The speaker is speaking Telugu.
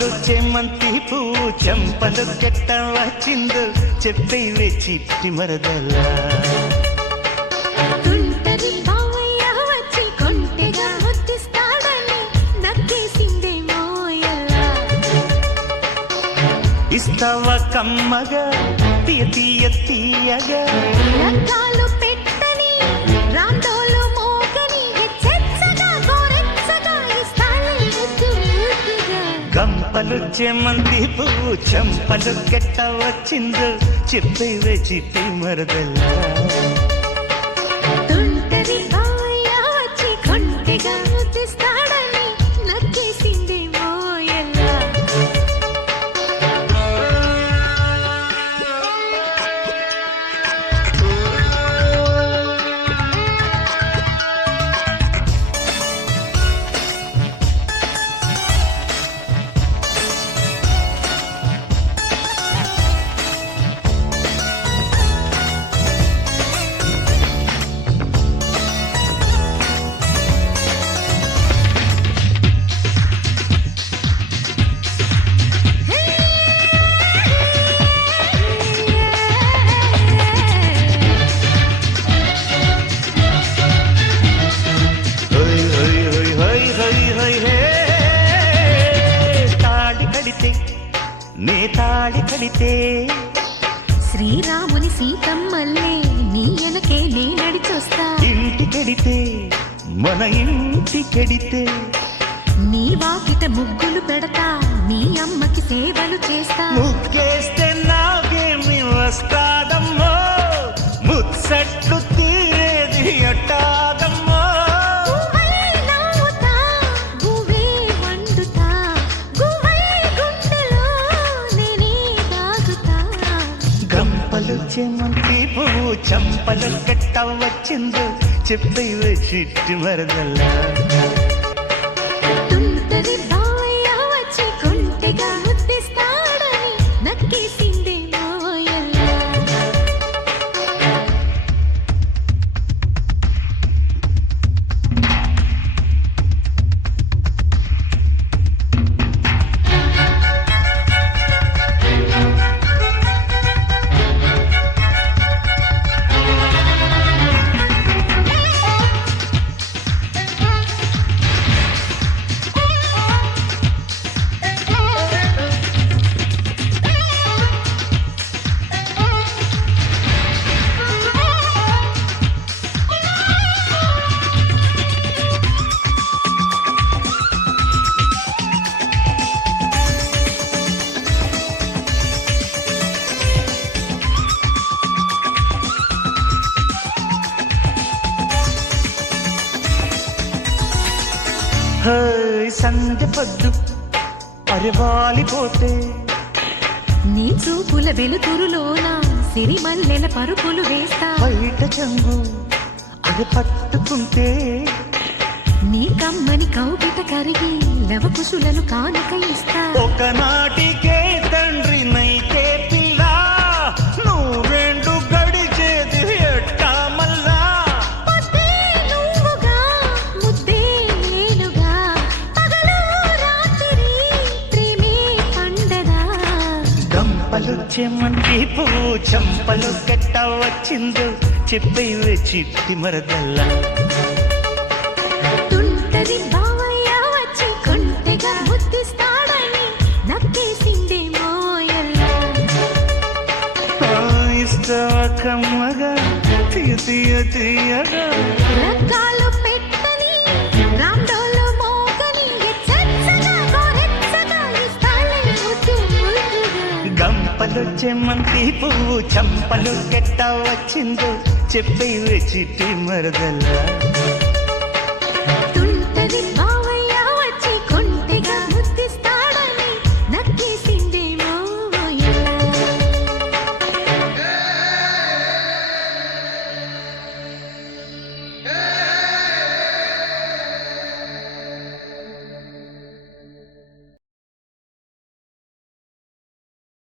గంపలు చెమంతి పువ్వు చెంపలు కెట్ట వచ్చిందో చెప్పేవే చిట్టి మరదలా ఇస్తావా కమ్మగా తీయ తీయ తీయగా రకాలు పెట్టని రాందోలు మోగని హెచ్చెచ్చగా గోరెచ్చగా ఇస్తాలే ముద్దుగా గంపలు చెమంతి పువ్వు చెంపలు కెట్ట వచ్చిందో చెప్పేవే చిట్టి మరదలా తుంటరి బావయ్య వచ్చి కొంటెగా ముద్దిస్తాడని నక్కేసింది మోయల్లా నే తాళి కడితే శ్రీరాముని సీతమ్మల్లే నీ వెనకే నే నడిచొస్తా ఇంటికెడితే మన ఇంటికెడితే నీ వాకిట ముగ్గులు పెడతా నీ అమ్మకి సేవలు చేస్తా ముగ్గేస్తే నాకేమి వస్తాదమ్మో ముచ్చట్లు తీరేది అట్టాదమ్మో గువ్వై నవ్వుతా, గువ్వే వండుతా, గువ్వై గుండెలో నేనే దాగుతా. గంపలు చెమంతి పువ్వు చంపలు కట్ట వచ్చిందో చెప్పేవే చిట్టి మరదలా తుంటరి బావయ్య వచ్చి కొంటెగా ముద్దిస్తాడని నక్కేసిందే మోయల్లా సంధ్య పొద్దు అరివాలిపోతే నీ చూపుల వెలుతురులోన సిరిమల్లెల పరుపులు వేస్తా బయట చెంగు అది పట్టుకుంటే నీ కమ్మని కౌగిట కరిగి లవకుశులను కానుక ఇస్తా ఒకనాటికే తండ్రి నైతే పిల్ల నువ్వు రెండు గడిచేది ఎట్టా మల్లా పొద్దే నువ్వుగా, ముద్దే నేనుగా, పగలు రాత్రి ప్రేమే పండదా గంపలు చెమంతి పువ్వు చంపలు కట్ట వచ్చిందో చెప్పేవే చిట్టి మరదల్లా తుంటరి బావయ్య వచ్చి కొంటెగా ముద్దిస్తాడని నక్కేసిందే మోయల్లా ఇస్తావా కమ్మగా తీయ తీయ తీయగా రకాలు పెట్టని రాండోలు మోగని హెచ్చెచ్చగా గోరెచ్చగా ఇస్తాలే ముద్దుగా గంపలు చెమంతి పువ్వు చంపలు కెట్ట వచ్చిందో చెప్పేవే చిట్టి మరదల్లా